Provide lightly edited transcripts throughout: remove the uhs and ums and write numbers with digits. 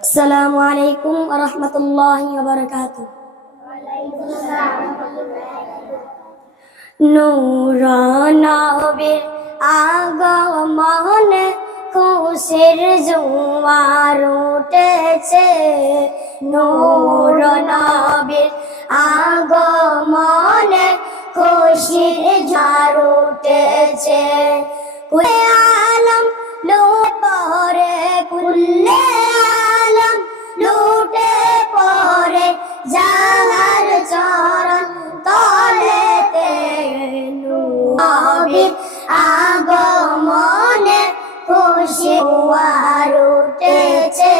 আসসালামু আলাইকুম ওয়া রাহমাতুল্লাহি ওয়া বারাকাতুহু। নূর নবীর আগমনে খুশির জোয়ার উঠেছে। নূর নবীর আগমনে খুশির জোয়ার উঠেছে। কুলে আলম লুটে কুল্লে আলম লুটে পড়ে যার চরণ তলেতে। নবীর আগমনে খুশি জোয়ার উঠেছে।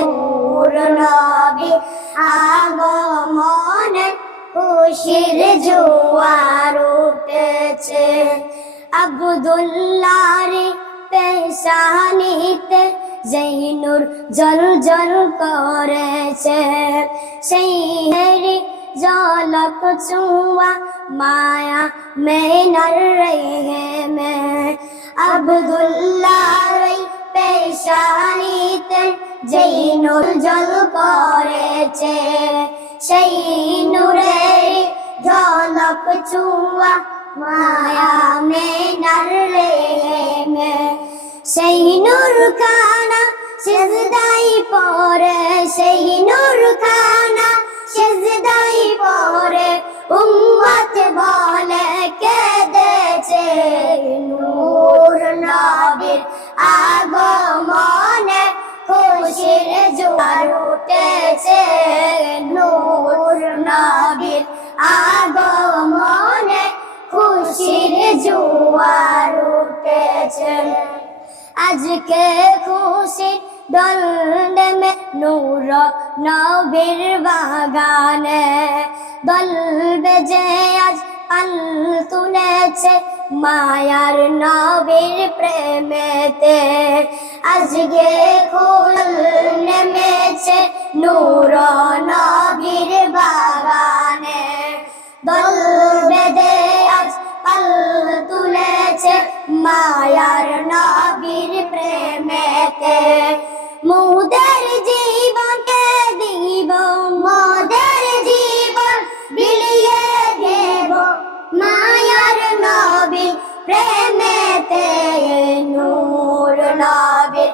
নূর নবীর আগমনে খুশির জোয়ার উঠেছে। আব্দুল্লাহর পেশানিতে যেই নূর জ্বলজ্বল করেছে, সেই ঝলক ছুঁয়া মায়া মেনার রেহে মে। আব্দুল্লাহর পেশানিতে যেই নূর জ্বল করেছে, সেই নূরের ঝলক ছুঁয়া মায়া মেনার রেহে মে। সেই নূর খানা সিজদাই পড়ে, সেই নূর খানা সিজদাই পড়ে উম্মত বলে কেঁদেছে। নূর নবীর আগমনে খুশির জোয়ার উঠেছে। নূর নবীর আগমনে খুশির জোয়ার উঠেছে। আজকে খুশির দোলনে মে নূর নবীর বাগানে দল বেজে আজ পাল তুলেছে মায়ার নবীর প্রেমেতে। আজকে ফুল নেমেছে নূর নবীর বাগানে দল বেঁধে আজ পাল তুলেছে মায়ার নবীর প্রেমেতে। মোদের জীবনকে দিব, মোদের জীবন বিলিয়ে দেব মায়ার নবীর প্রেমেতে। নূর নবীর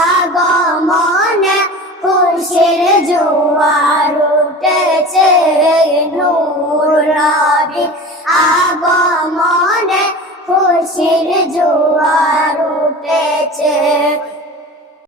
আগমনে খুশির জোয়ার উঠেছে। নূর নবীর আগমনে খুশির জোয়ার উঠেছে।